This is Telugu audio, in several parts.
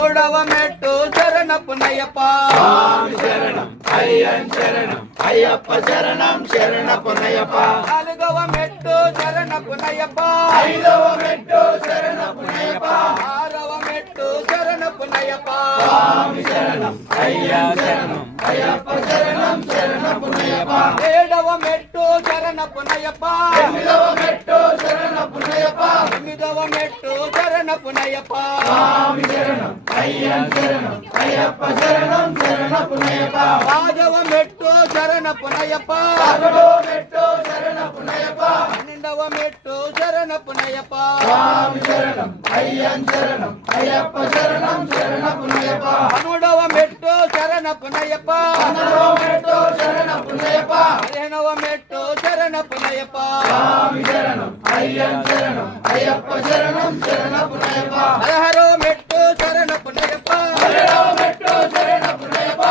మూడవ మెట్టు శరణపు నయ్యప్ప స్వామి శరణం అయ్యన్ శరణం అయ్యప్ప శరణం శరణపు నయ్యప్ప. నాలుగవ మెట్టు శరణపు నయ్యప్ప ఐదవ మెట్టు శరణపు నయ్యప్ప. ఆరవ మెట్టు శరణపు నయ్యప్ప స్వామి శరణం అయ్యన్ శరణం అయ్యప్ప శరణం శరణపు నయ్యప్ప. ఏడవ మెట్టు శరణపు నయ్యప్ప ఎనిమిదవ మెట్టు శరణపు నయ్యప్ప. తొమ్మిదవ మెట్టు శరణపు నయ్యప్ప స్వామి శరణం అయ్యన్ శరణం అయ్యప్ప శరణం శరణపు నయ్యప్ప. పదవ మెట్టు శరణపు నయ్యప్ప పదవ మెట్టు శరణపు నయ్యప్ప. పన్నెండవ మెట్టు శరణపు నయ్యప్ప స్వామి శరణం అయ్యన్ శరణం అయ్యప్ప శరణం శరణపు నయ్యప్ప. పదమూడవ మెట్టు శరణపు నయ్యప్ప పదవ మెట్టు శరణపు నయ్యప్ప. పదిహేనవ మెట్టు శరణపు నయ్యప్ప స్వామి శరణం అయ్యన్ శరణం అయ్యప్ప శరణం శరణపు నయ్యప్ప. పదహారవ మెట్టు శరణపు నయ్యప్ప పదిహేడవ మెట్టు శరణపు నయ్యప్ప.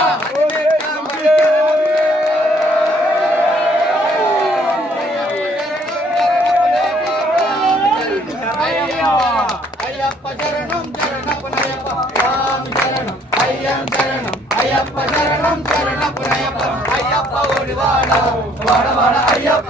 అయ్యప్ప శరణం శరణపు నయ్యప్ప స్వామి శరణం అయ్యన్ శరణం అయ్యప్ప శరణం శరణపు నయ్యప్ప. అయ్యప్ప ఒడివాడ వాడ వాడ అయ్యప్ప